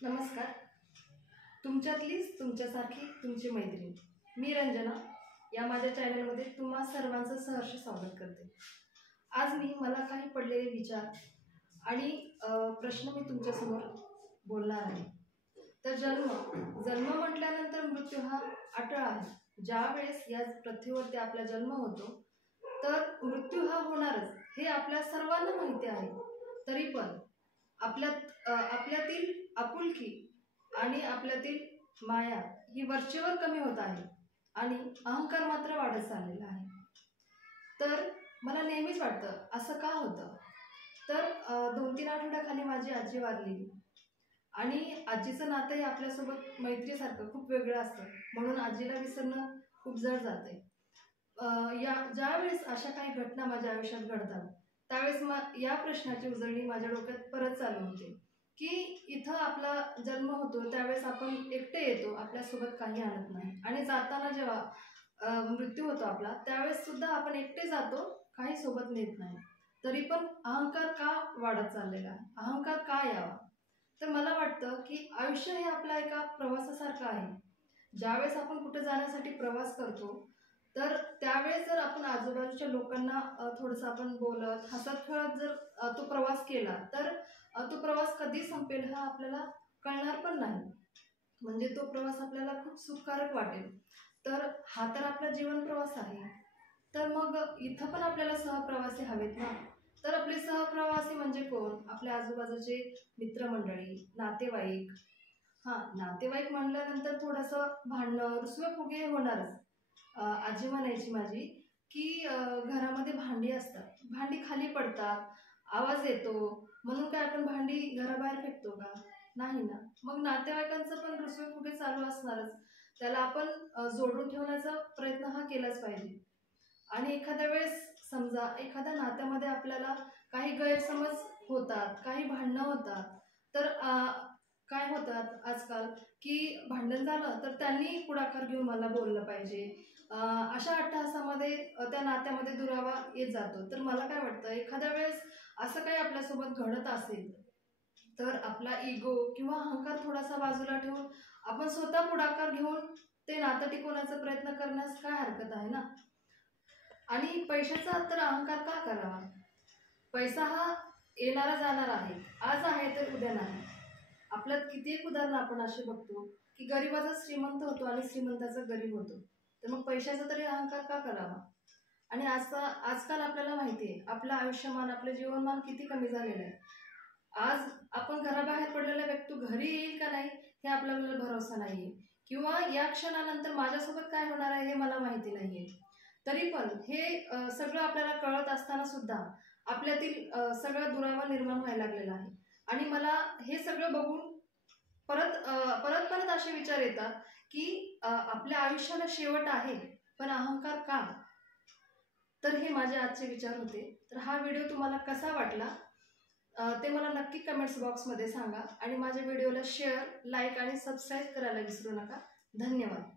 नमस्कार. तुमच्यातलीच तुमच्यासारखी तुमची मैत्रीण मी रंजना या माझ्या चॅनलमध्ये तुम्हा सर्वांचं सहर्ष स्वागत करते. आज मला काही पडलेले विचार आणि प्रश्न मी तुमच्यासमोर बोलणार आहे. तर जन्म म्हटल्यानंतर मृत्यू हा अटळ आहे. ज्या वेळेस या पृथ्वीवरती आपला जन्म होतो तर मृत्यू हा होणारच हे आपल्या सर्वांना माहिती आहे. तरी पण आपल्यातील आपुलकी आणि आपल्यातील माया ही वरचेवर कमी होत आहे आणि अहंकार मात्र वाढत चाललेला आहे. तर मला नेहमीच वाटतं असं का होतं. तर 2-3 आठवड्याखाली माझी आजी वारली आणि आजीचं नातंही आपल्यासोबत मैत्रीसारखं खूप वेगळं असतं, म्हणून आजीला विसरणं खूप जड जाते. ज्यावेळेस अशा काही घटना माझ्या आयुष्यात घडतात त्यावेळेस या प्रश्नाची उजळणी माझ्या डोक्यात परत चालू होते की इथं आपला जन्म होतो त्यावेळेस आपण एकटे येतो, आपल्यासोबत काही आणत नाही, आणि जाताना जेव्हा मृत्यू होतो आपला त्यावेळेस सुद्धा आपण एकटे जातो, काही सोबत नेत नाही. तरी पण अहंकार का वाढत चाललेला आहे, अहंकार का यावा. तर मला वाटतं की आयुष्य हे आपल्या एका प्रवासासारखं आहे. ज्यावेळेस आपण कुठे जाण्यासाठी प्रवास करतो तर त्यावेळेस जर आपण आजूबाजूच्या लोकांना थोडंसं आपण बोलत हसत खेळत जर तो प्रवास केला तर तो प्रवास कधी संपेल हा आपल्याला कळणार पण नाही. म्हणजे तो प्रवास आपल्याला खूप सुखकारक वाटेल. तर हा तर आपला जीवन प्रवास आहे. तर मग इथं पण आपल्याला सहप्रवासी हवेत ना. तर आपले सहप्रवासी म्हणजे कोण? आपल्या आजूबाजूचे मित्रमंडळी, नातेवाईक. नातेवाईक म्हणल्यानंतर थोडंसं भांडणं रुसवे-फुगे होणारच. आजी म्हणायची माझी की घरामध्ये भांडी असतात, भांडी खाली पडतात, आवाज येतो, म्हणून काय आपण भांडी घराबाहेर फेकतो का? नाही ना. मग नातेवाईकांचं पण रुसवे-फुगे चालू असणारच. त्याला आपण जोडून ठेवण्याचा प्रयत्न हा केलाच पाहिजे. आणि एखाद्या वेळेस समजा एखाद्या नात्यामध्ये आपल्याला काही गैरसमज होतात, काही भांडणं होतात, तर काय होतात आजकाल की भांडण झालं तर त्यांनी पुढाकार घेऊन मला बोललं पाहिजे. अशा अट्टहासामध्ये त्या नात्यामध्ये दुरावा येत जातो. तर मला काय वाटतं एखाद्या वेळेस असं काही आपल्यासोबत घडत असेल तर आपला इगो किंवा अहंकार थोडासा बाजूला ठेवून आपण स्वतः पुढाकार घेऊन ते नातं टिकवण्याचा प्रयत्न करण्यास काय हरकत आहे ना. आणि पैशाचा तर अहंकार का करावा. पैसा हा येणारा जाणारा आहे, आज आहे तर उद्या नाही. आपल्यात कित्येक उदाहरणं आपण असे बघतो की गरिबाचा श्रीमंत होतो आणि श्रीमंताचा गरीब होतो. तर मग पैशाचा तरी अहंकार का करावा. आणि आजकाल आपल्याला माहिती आहे आपलं आयुष्यमान, आपलं जीवनमान किती कमी झालेलं आहे. आज आपण घराबाहेर पडलेला व्यक्ती घरी येईल का नाही हे आपल्याला भरोसा नाहीये, किंवा या क्षणानंतर माझ्यासोबत काय होणार आहे हे मला माहिती नाहीये. तरी पण हे सगळं आपल्याला कळत असताना सुद्धा आपल्यातील सगळा दुरावा निर्माण व्हायला लागलेला आहे. आणि मला हे सगळं बघून परत असे विचार येतात की आपल्या आयुष्याला शेवट आहे पण अहंकार का. तर हे माझे आजचे विचार होते. तर हा व्हिडिओ तुम्हाला कसा वाटला ते मला नक्की कमेंट्स बॉक्समध्ये सांगा. आणि माझ्या व्हिडिओला शेअर, लाईक आणि सबस्क्राईब करायला विसरू नका. धन्यवाद.